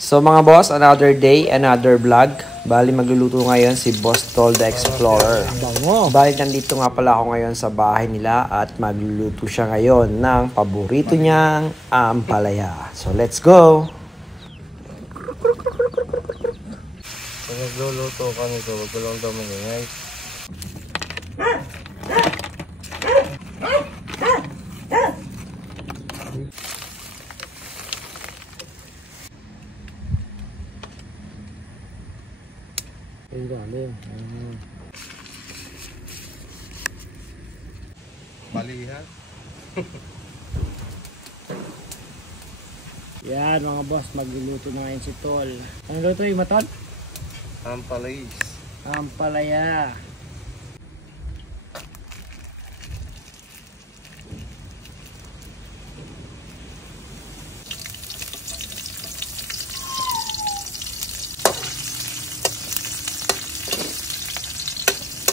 So mga boss, another day, another vlog. Bali magluluto ngayon si Boss Tol the Explorer. Bali nandito nga pala ako ngayon sa bahay nila at magluluto siya ngayon ng paborito niyang ampalaya. So let's go! Pag nagluluto ka nito, wag ko lang daw magingay. Balihan. Yan mga boss, magluluto na ngayon si Tol. Ano luto yung matol? Ampalayis. Ampalaya.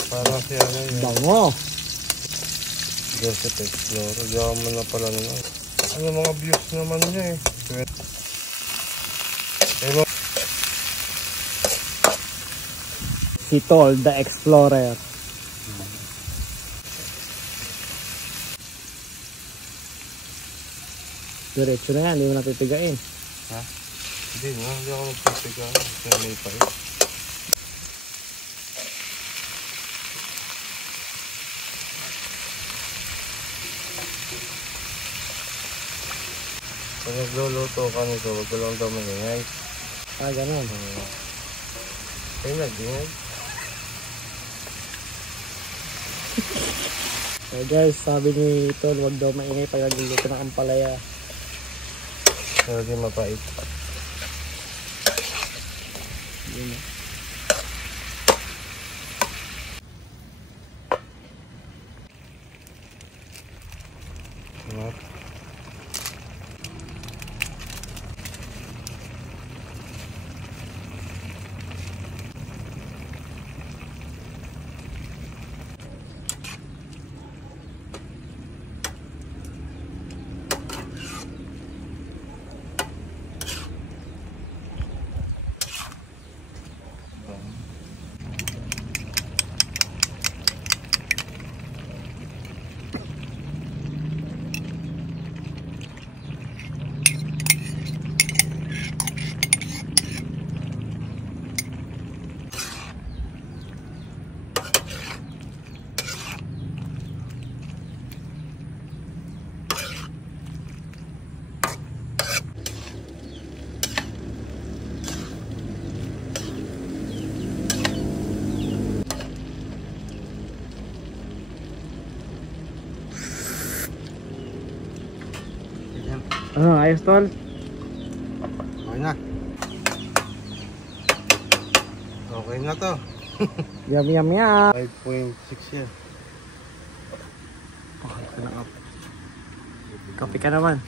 Parang siya na yun. Bango. Joseph Explorer. Yaman na pala naman. Ano mga views naman niya eh. Si Tol the Explorer. Diretso na yan, hindi mo napipigain. Ha? Hindi na, hindi ako nagpapigay. Kaya may pait. Pag nagluluto ka nito, wag ko lang daw magingay. Ah, ganun. Ay, nag-ingay. So guys, sabi ni Tol, wag daw maingay pag nagluluto ng ampalaya. Pero di mapait. Yun. What? Ano, ayos Tol? Okay na. Okay na to. Yum yum yum. 5.6 yan. Kape ka naman.